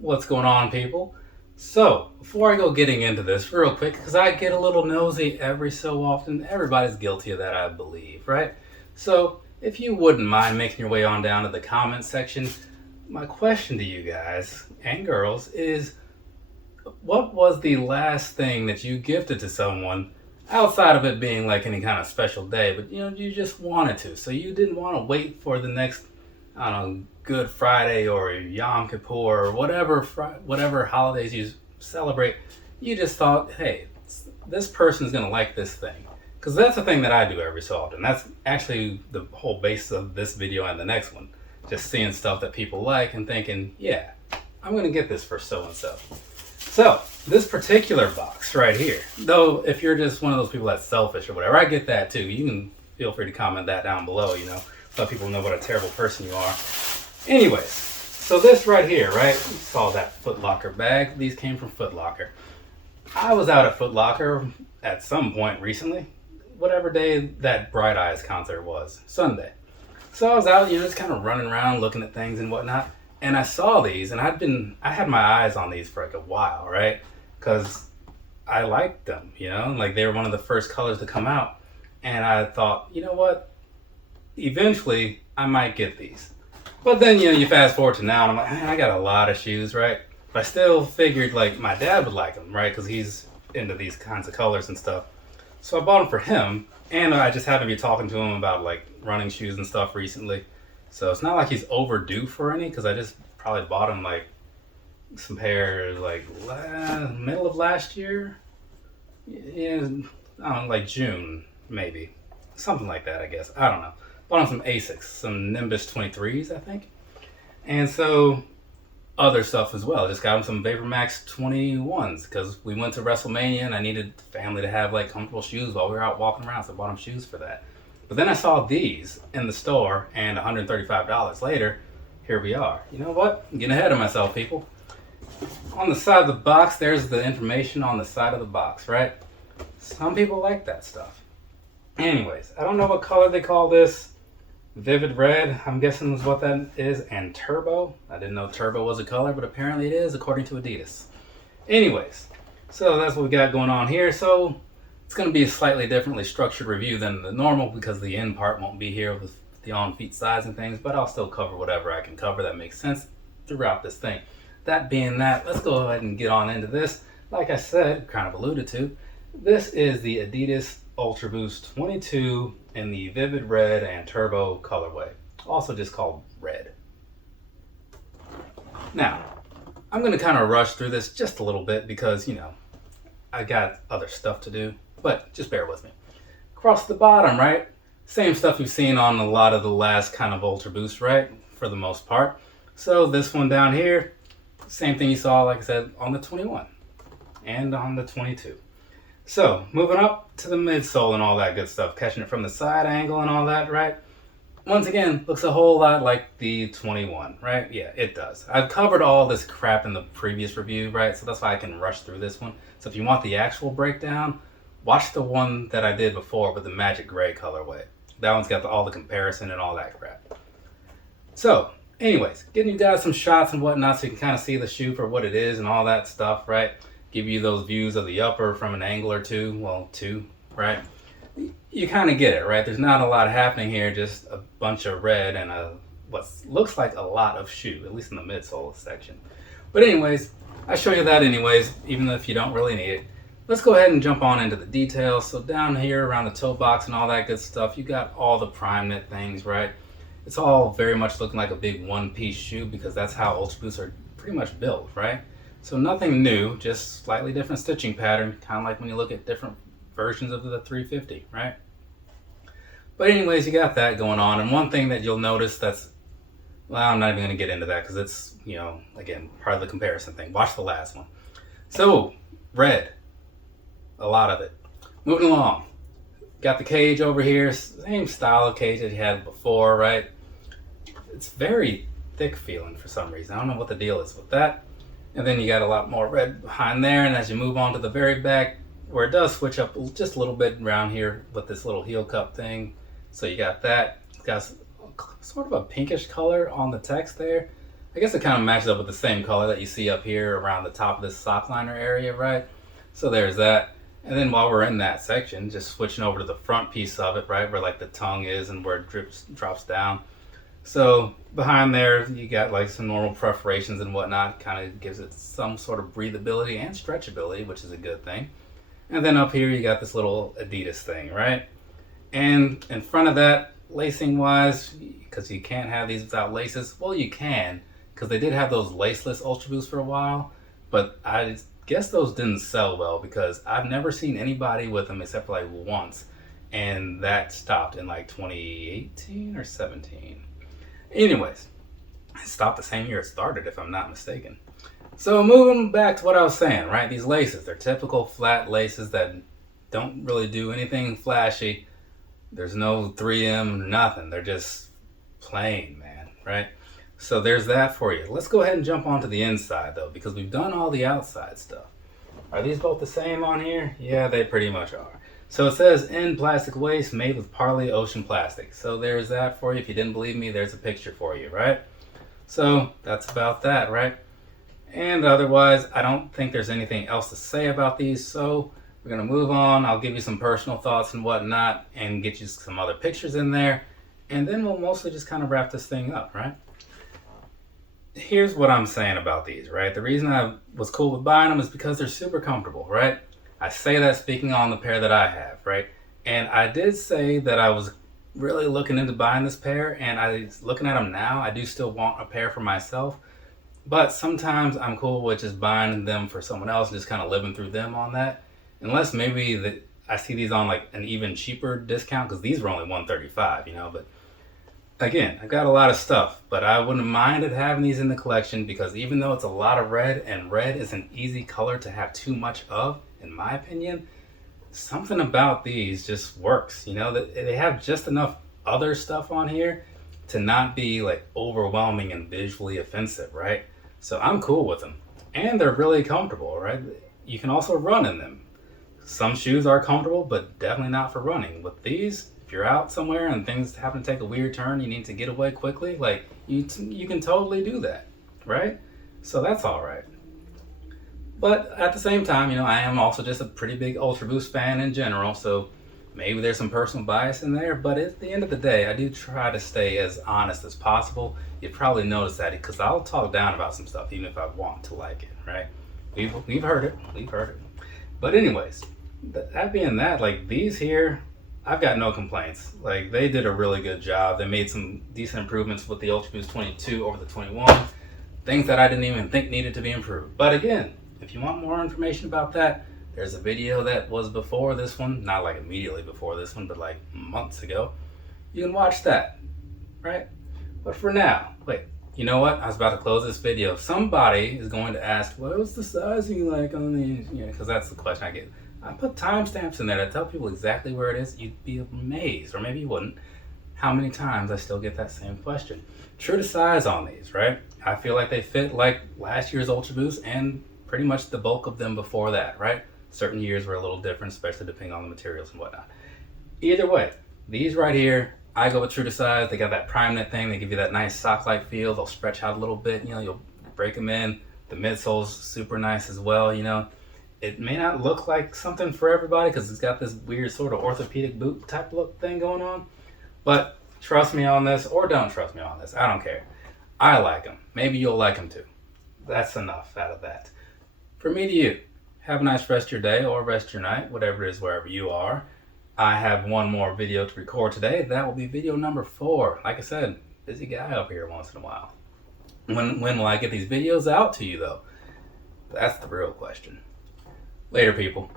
What's going on, people? So, before I go getting into this real quick, because I get a little nosy every so often, everybody's guilty of that, I believe, right? So, if you wouldn't mind making your way on down to the comment section, my question to you guys and girls is, what was the last thing that you gifted to someone outside of it being like any kind of special day, but you just wanted to, so you didn't want to wait for the next, I don't know, Good Friday or Yom Kippur or whatever holidays you celebrate. You just thought, hey, this person's gonna like this thing, because that's the thing that I do every so often. That's actually the whole basis of this video and the next one. Just seeing stuff that people like and thinking, yeah, I'm gonna get this for so and so. So this particular box right here, though, if you're just one of those people that's selfish or whatever, I get that too. You can feel free to comment that down below, let people know what a terrible person you are. Anyways, so this right here, right? You saw that Foot Locker bag. These came from Foot Locker. I was out at Foot Locker at some point recently, whatever day that Bright Eyes concert was, Sunday. So I was out, just kind of running around looking at things and whatnot. And I saw these, and I had my eyes on these for like a while, right? Because I liked them, like they were one of the first colors to come out. And I thought, you know what? Eventually, I might get these. But then, you fast forward to now, and I'm like, I got a lot of shoes, right? But I still figured, like, my dad would like them, right? Because he's into these kinds of colors and stuff. So I bought them for him, and I just happened to be talking to him about, like, running shoes and stuff recently. So it's not like he's overdue for any, because I just probably bought him, like, some pairs, like, middle of last year? Yeah, I don't know, like June, maybe. Something like that, I guess. I don't know. Bought him some Asics, some Nimbus 23s, I think. And so, other stuff as well. Just got him some Vapor Max 21s, because we went to WrestleMania, and I needed the family to have, like, comfortable shoes while we were out walking around, so I bought him shoes for that. But then I saw these in the store, and $135 later, here we are. You know what? I'm getting ahead of myself, people. On the side of the box, there's the information on the side of the box, right? Some people like that stuff. Anyways, I don't know what color they call this. Vivid Red, I'm guessing is what that is, and Turbo. I didn't know Turbo was a color, but apparently it is, according to Adidas. Anyways, so that's what we got going on here. So it's going to be a slightly differently structured review than the normal, because the end part won't be here with the on-feet size and things, but I'll still cover whatever I can cover that makes sense throughout this thing. That being that, let's go ahead and get on into this. Like I said, kind of alluded to, this is the Adidas Ultraboost 22 in the Vivid Red and Turbo colorway, also just called Red. Now, I'm going to kind of rush through this just a little bit because, I got other stuff to do, but just bear with me. Across the bottom, right? Same stuff you've seen on a lot of the last kind of Ultraboost, right? For the most part. So this one down here, same thing you saw, like I said, on the 21 and on the 22. So, moving up to the midsole and all that good stuff, catching it from the side angle and all that, right? Once again, looks a whole lot like the 21, right? Yeah, it does. I've covered all this crap in the previous review, right? So that's why I can rush through this one. So if you want the actual breakdown, watch the one that I did before with the magic gray colorway. That one's got all the comparison and all that crap. So, anyways, getting you guys some shots and whatnot so you can kind of see the shoe for what it is and all that stuff, right? Give you those views of the upper from an angle or two, well, two, right? You kind of get it, right? There's not a lot happening here, just a bunch of red and what looks like a lot of shoe, at least in the midsole section. But anyways, I show you that anyways, even if you don't really need it. Let's go ahead and jump on into the details. So down here around the toe box and all that good stuff, you got all the prime knit things, right? It's all very much looking like a big one-piece shoe because that's how Ultraboosts are pretty much built, right? So nothing new, just slightly different stitching pattern, kind of like when you look at different versions of the 350, right? But anyways, you got that going on. And one thing that you'll notice that's, well, I'm not even going to get into that because it's, again, part of the comparison thing. Watch the last one. So, red, a lot of it. Moving along, got the cage over here, same style of cage that you had before, right? It's very thick feeling for some reason. I don't know what the deal is with that. And then you got a lot more red behind there, and as you move on to the very back, where it does switch up just a little bit around here with this little heel cup thing. So you got that. It's got sort of a pinkish color on the text there. I guess it kind of matches up with the same color that you see up here around the top of this sock liner area, right? So there's that. And then while we're in that section, just switching over to the front piece of it, right, where like the tongue is and where it drops down. So behind there, you got like some normal perforations and whatnot. Kind of gives it some sort of breathability and stretchability, which is a good thing. And then up here, you got this little Adidas thing, right? And in front of that, lacing wise, because you can't have these without laces. Well, you can, because they did have those laceless Ultraboosts for a while, but I guess those didn't sell well because I've never seen anybody with them except for like once, and that stopped in like 2018 or 17. Anyways, it stopped the same year it started, if I'm not mistaken. So moving back to what I was saying, right? These laces, they're typical flat laces that don't really do anything flashy. There's no 3M, nothing. They're just plain, man, right? So there's that for you. Let's go ahead and jump onto the inside though, because we've done all the outside stuff. Are these both the same on here? Yeah, they pretty much are. So it says in plastic waste made with Parley Ocean plastic. So there's that for you. If you didn't believe me, there's a picture for you, right? So that's about that, right? And otherwise, I don't think there's anything else to say about these. So we're gonna move on. I'll give you some personal thoughts and whatnot and get you some other pictures in there. And then we'll mostly just kind of wrap this thing up, right? Here's what I'm saying about these, right? The reason I was cool with buying them is because they're super comfortable, right? I say that speaking on the pair that I have, right? And I did say that I was really looking into buying this pair, and looking at them now, I do still want a pair for myself, but sometimes I'm cool with just buying them for someone else and just kind of living through them on that. Unless maybe I see these on like an even cheaper discount, because these were only $135, you know, but again, I've got a lot of stuff, but I wouldn't mind having these in the collection because even though it's a lot of red, and red is an easy color to have too much of, in my opinion, something about these just works. You know, they have just enough other stuff on here to not be like overwhelming and visually offensive, right? So I'm cool with them. And they're really comfortable, right? You can also run in them. Some shoes are comfortable, but definitely not for running. With these, if you're out somewhere and things happen to take a weird turn, you need to get away quickly, like you can totally do that, right? So that's all right. But at the same time, you know, I am also just a pretty big Ultraboost fan in general, so maybe there's some personal bias in there, but at the end of the day, I do try to stay as honest as possible. You probably noticed that because I'll talk down about some stuff even if I want to like it, right? We've heard it. But anyways, that being that, like these here, I've got no complaints. Like they did a really good job. They made some decent improvements with the Ultraboost 22 over the 21. Things that I didn't even think needed to be improved. But again, if you want more information about that, there's a video that was before this one, not like immediately before this one, but like months ago. You can watch that, right? But for now, wait, you know what? I was about to close this video. Somebody is going to ask, what was the sizing like on these? You know, because that's the question I get. I put timestamps in there to tell people exactly where it is. You'd be amazed, or maybe you wouldn't, how many times I still get that same question. True to size on these, right? I feel like they fit like last year's Ultraboost and pretty much the bulk of them before that, right? Certain years were a little different, especially depending on the materials and whatnot. Either way, these right here, I go with true to size. They got that prime knit thing. They give you that nice sock-like feel. They'll stretch out a little bit. You know, you'll break them in. The midsole's super nice as well, you know. It may not look like something for everybody because it's got this weird sort of orthopedic boot type look thing going on. But trust me on this, or don't trust me on this. I don't care. I like them. Maybe you'll like them too. That's enough out of that. From me to you, have a nice rest of your day or rest of your night, whatever it is, wherever you are. I have one more video to record today. That will be video number 4. Like I said, busy guy up here once in a while. When will I get these videos out to you though? That's the real question. Later, people.